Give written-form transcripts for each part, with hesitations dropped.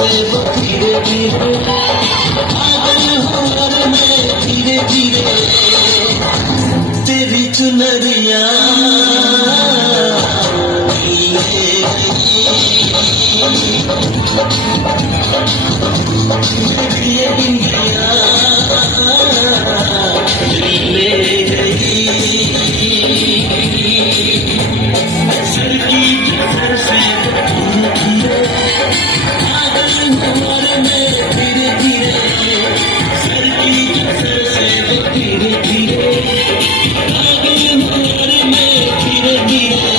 से वो धीरे धीरे पागल हूँ और मैं धीरे धीरे तेरी चुनरिया ये इंडिया ले गई सड़की जगह से धीरे धीरे पागल और मैं धीरे धीरे सड़की जगह से धीरे धीरे पागल और मैं धीरे धीरे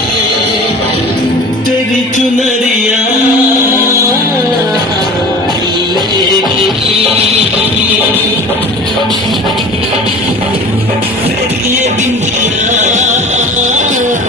तेरी चुनरिया ये बिंदिया ले गई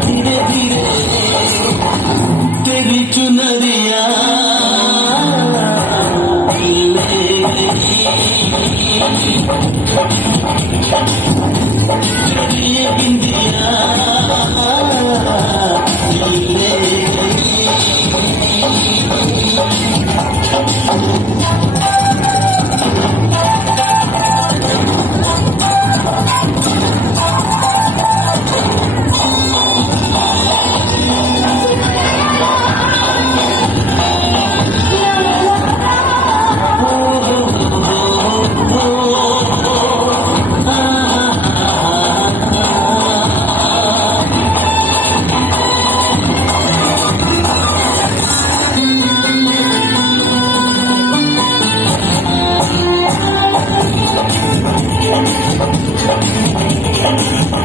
धीरे धीरे तेरी चुनरिया ये बिंदिया ले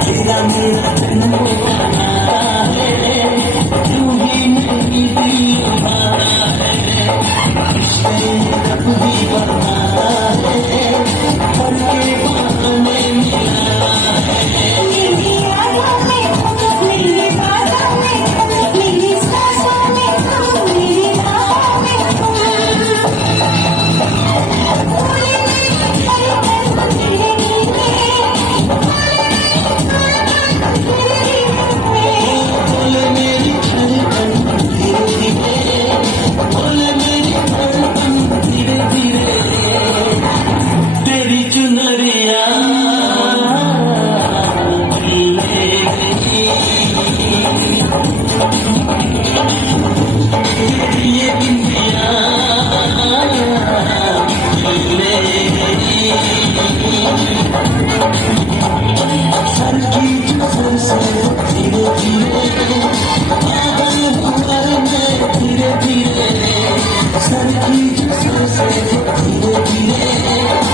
तेरा मेरा जन्म है तू ही नहीं दीवाना है रब दीवाना है हर के बहाने मिला है मेरी आँखों में मेरी बातों में मेरी सांसों में मेरी राहों में ये बिंदिया ले गई सर की सर से धीरे धीरे पागल हुआ मैं धीरे धीरे सर की सर से